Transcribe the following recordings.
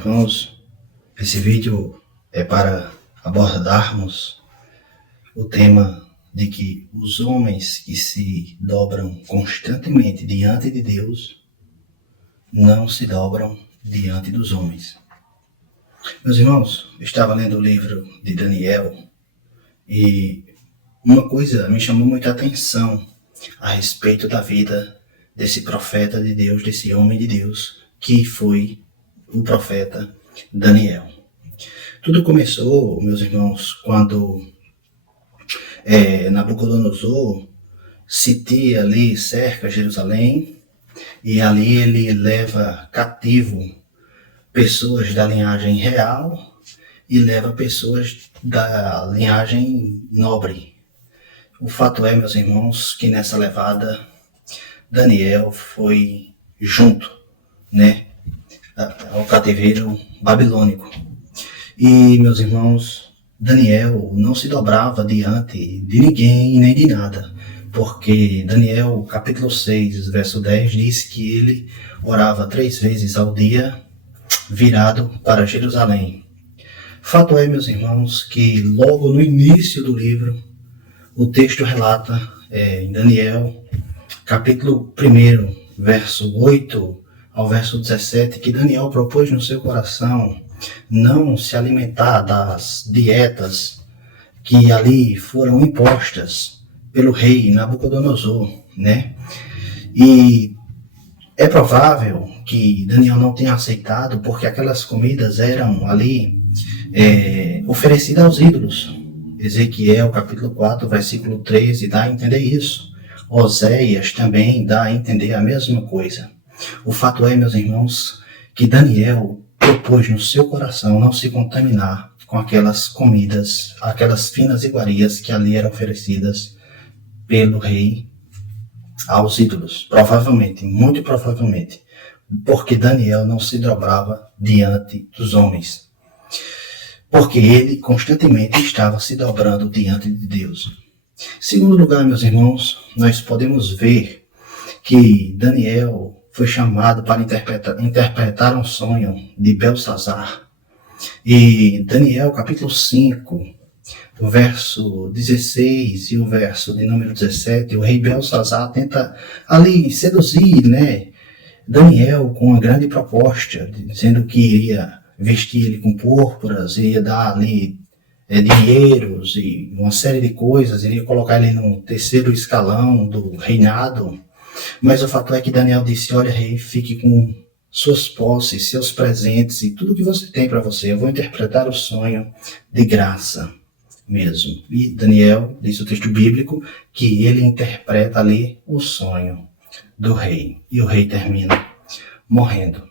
irmãos, esse vídeo é para abordarmos o tema de que os homens que se dobram constantemente diante de Deus não se dobram diante dos homens. Meus irmãos, eu estava lendo o livro de Daniel e uma coisa me chamou muita atenção a respeito da vida desse profeta de Deus, desse homem de Deus, que foi o profeta Daniel. Tudo começou, meus irmãos, quando Nabucodonosor sitia ali, cerca Jerusalém, e ali ele leva cativo pessoas da linhagem real e leva pessoas da linhagem nobre. O fato é, meus irmãos, que nessa levada Daniel foi junto, ao cativeiro babilônico. E, meus irmãos, Daniel não se dobrava diante de ninguém nem de nada, porque Daniel, capítulo 6, verso 10, diz que ele orava 3 vezes ao dia, virado para Jerusalém. Fato é, meus irmãos, que logo no início do livro, o texto relata, em Daniel, capítulo 1, verso 8 ao verso 17, que Daniel propôs no seu coração não se alimentar das dietas que ali foram impostas pelo rei Nabucodonosor, E é provável que Daniel não tenha aceitado, porque aquelas comidas eram ali oferecidas aos ídolos. Ezequiel, capítulo 4, versículo 13, dá a entender isso. Oséias também dá a entender a mesma coisa. O fato é, meus irmãos, que Daniel propôs no seu coração não se contaminar com aquelas comidas, aquelas finas iguarias que ali eram oferecidas pelo rei aos ídolos. Provavelmente, muito provavelmente, porque Daniel não se dobrava diante dos homens. Porque ele constantemente estava se dobrando diante de Deus. Em segundo lugar, meus irmãos, nós podemos ver que Daniel foi chamado para interpretar um sonho de Belsazar. E Daniel, capítulo 5, o verso 16 e o verso de número 17, o rei Belsazar tenta ali seduzir, Daniel com uma grande proposta, dizendo que iria vestir ele com púrpuras, iria dar ali dinheiros e uma série de coisas, iria colocar ele no 3º escalão do reinado. Mas o fato é que Daniel disse: olha, rei, fique com suas posses, seus presentes e tudo que você tem para você. Eu vou interpretar o sonho de graça mesmo. E Daniel, diz o texto bíblico, que ele interpreta ali o sonho do rei. E o rei termina morrendo.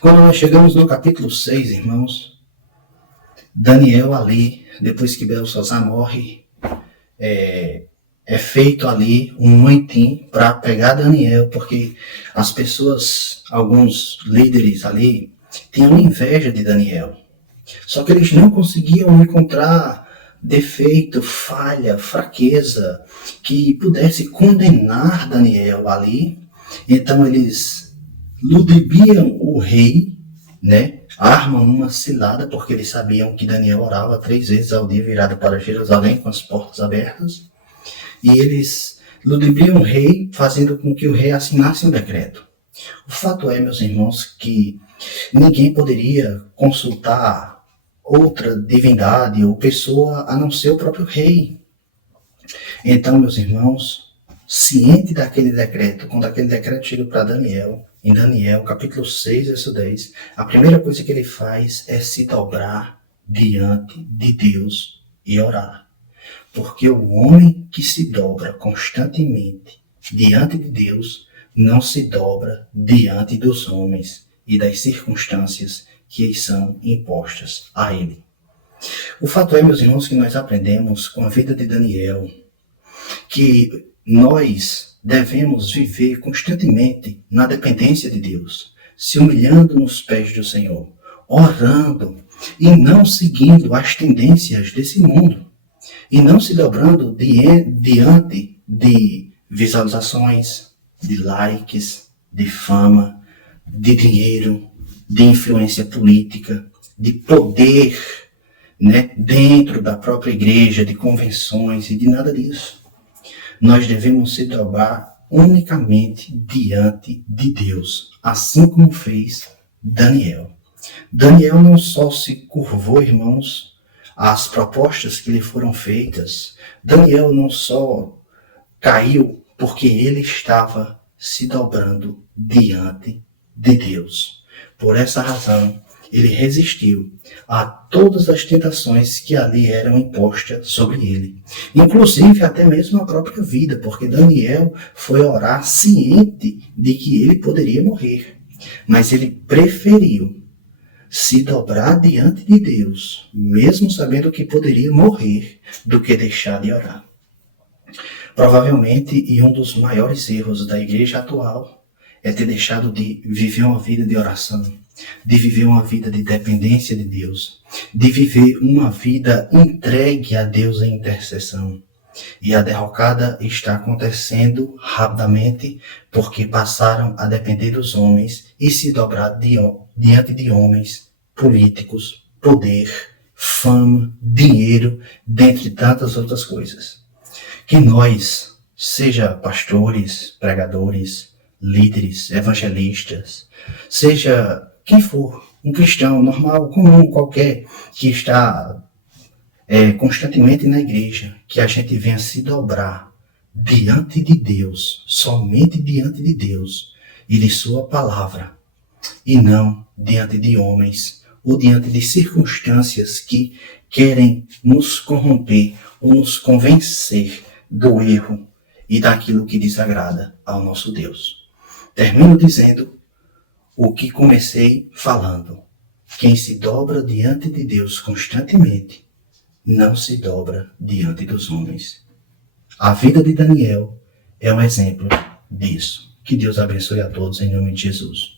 Quando nós chegamos no capítulo 6, irmãos, Daniel ali, depois que Belsazar morre, é feito ali um moitim para pegar Daniel, porque as pessoas, alguns líderes ali, tinham inveja de Daniel. Só que eles não conseguiam encontrar defeito, falha, fraqueza, que pudesse condenar Daniel ali. Então eles ludibriam o rei, armam uma cilada, porque eles sabiam que Daniel orava 3 vezes ao dia virado para Jerusalém com as portas abertas. E eles ludibriam o rei, fazendo com que o rei assinasse um decreto. O fato é, meus irmãos, que ninguém poderia consultar outra divindade ou pessoa a não ser o próprio rei. Então, meus irmãos, ciente daquele decreto, quando aquele decreto chega para Daniel, em Daniel, capítulo 6, verso 10, a primeira coisa que ele faz é se dobrar diante de Deus e orar. Porque o homem que se dobra constantemente diante de Deus não se dobra diante dos homens e das circunstâncias que são impostas a ele. O fato é, meus irmãos, que nós aprendemos com a vida de Daniel que nós devemos viver constantemente na dependência de Deus, se humilhando nos pés do Senhor, orando e não seguindo as tendências desse mundo. E não se dobrando diante de visualizações, de likes, de fama, de dinheiro, de influência política, de poder, né, dentro da própria igreja, de convenções e de nada disso. Nós devemos se dobrar unicamente diante de Deus, assim como fez Daniel. Daniel não só se curvou, irmãos, às propostas que lhe foram feitas. Daniel não só caiu porque ele estava se dobrando diante de Deus. Por essa razão, ele resistiu a todas as tentações que ali eram impostas sobre ele. Inclusive até mesmo a própria vida, porque Daniel foi orar ciente de que ele poderia morrer. Mas ele preferiu se dobrar diante de Deus, mesmo sabendo que poderia morrer, do que deixar de orar. Provavelmente, e um dos maiores erros da igreja atual, é ter deixado de viver uma vida de oração, de viver uma vida de dependência de Deus, de viver uma vida entregue a Deus em intercessão. E a derrocada está acontecendo rapidamente porque passaram a depender dos homens e se dobrar diante de homens, políticos, poder, fama, dinheiro, dentre tantas outras coisas. Que nós, seja pastores, pregadores, líderes, evangelistas, seja quem for, um cristão normal, comum, qualquer, que está constantemente na igreja, que a gente venha se dobrar diante de Deus, somente diante de Deus e de sua palavra, e não diante de homens ou diante de circunstâncias que querem nos corromper ou nos convencer do erro e daquilo que desagrada ao nosso Deus. Termino dizendo o que comecei falando. Quem se dobra diante de Deus constantemente não se dobra diante dos homens. A vida de Daniel é um exemplo disso. Que Deus abençoe a todos em nome de Jesus.